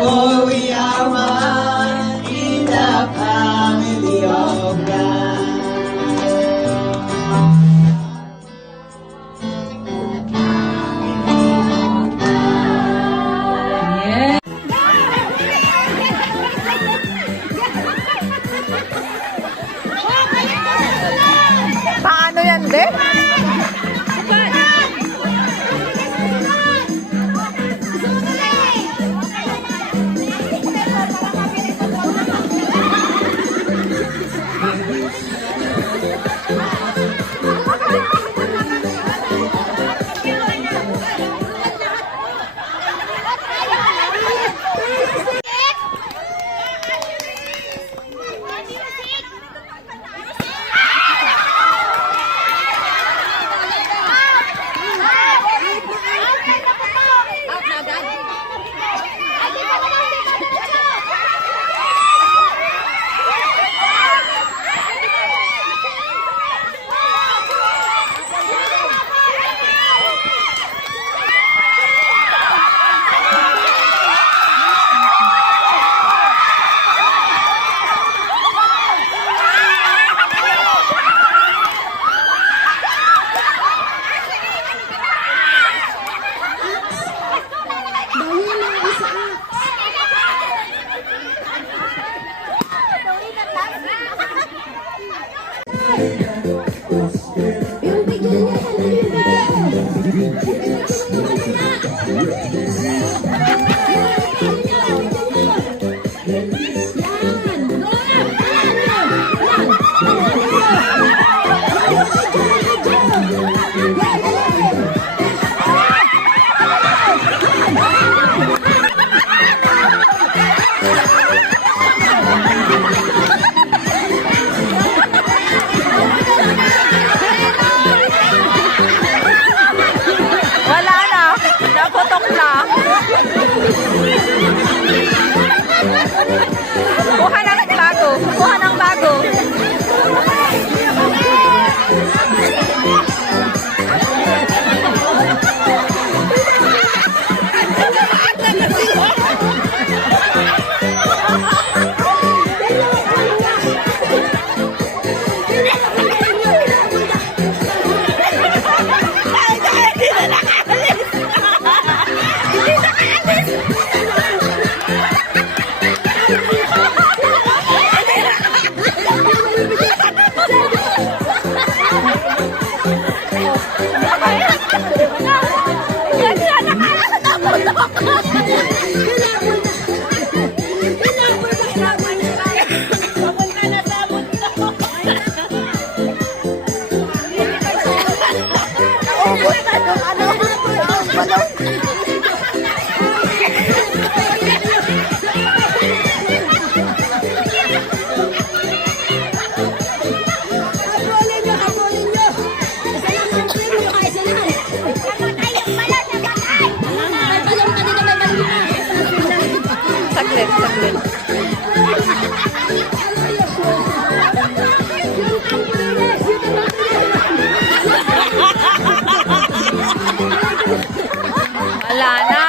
For we are one in the family of God. Yeah. Paano yan, de? Kuha na ng bago. Kuha ng bago. Saglit, saglit. Wala na.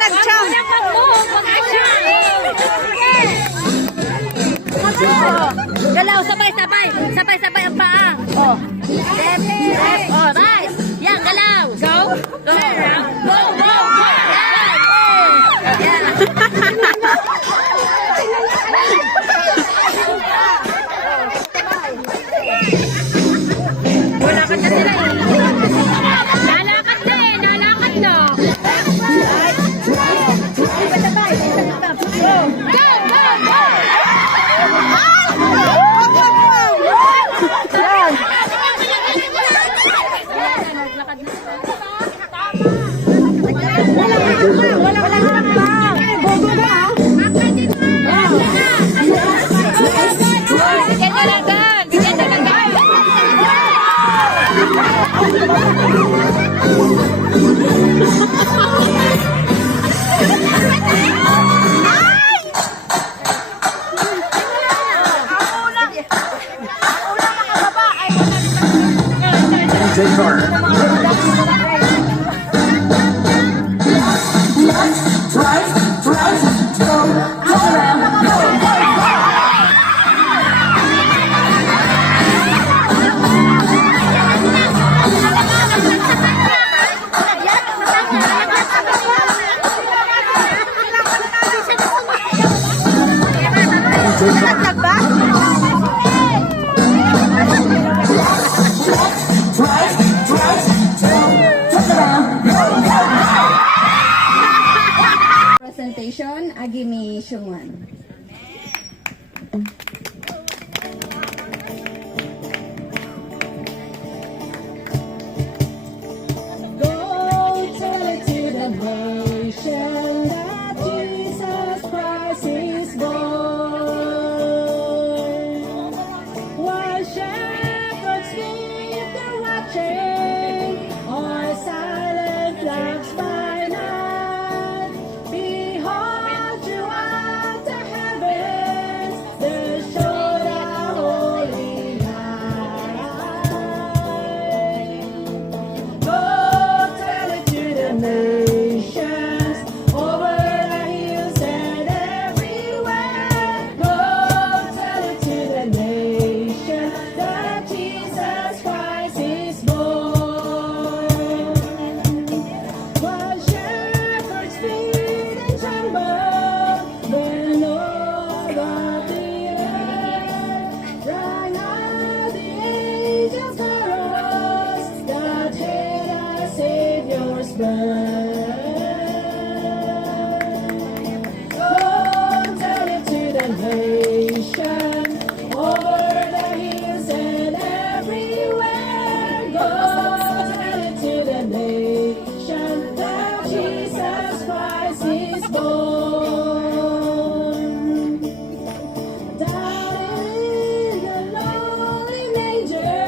nag-champ. Galaw, sabay-sabay. Sabay-sabay ang paa. Oh. Left, left. Oh, right. Yan, galaw. Go. Go. Go, go, go. Yan. Yeah. Wala ka na sila eh. Lalakad na eh. Lalakad na. Go, go, go. Bigyan dalagan! Bigyan dalagan! DJ Carter. Presentation, Agimi Shungwan. Go tell it to the nation that Jesus Christ is born. While shepherds keep their watching, or silent flocks by night, behold you at the heavens, there showed a holy light. Go tell it to the nations, over the hills and everywhere. Go tell it to the nation that Jesus Christ is born. While shepherds feed and tremble, when all of the earth rang out the angels' chorus that hailed our Savior's birth. Go tell it to the nation, over the hills and everywhere. Go tell it to the nation that Jesus Christ is born. Down in the lowly manger,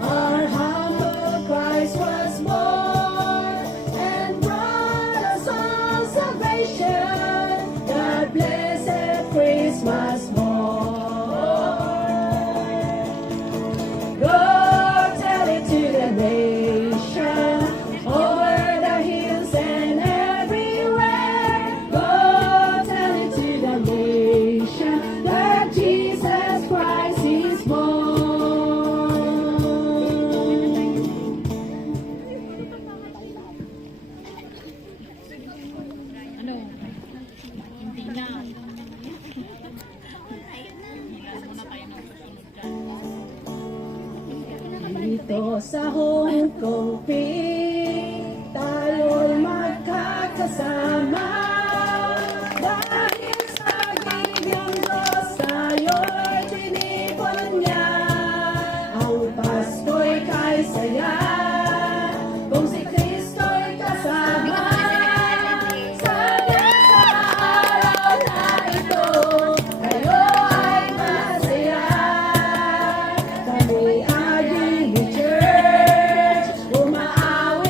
our humble Christ was born, and brought us all salvation, that blessed Christmas morn. Go tell it to the nation, over the hills and everywhere. Go tell it to the nation that Jesus Christ is born. Dito sa Hong Kong Peak, tayo'y magkakasama. Dahil sa gigang Diyos, tayo'y tinipon niya. Ang Pasko'y kay saya, kung si Kristo'y kasama. Sana sa araw na ito, kayo ay masaya. Kami Agimi Church, umaawi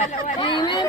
Amen.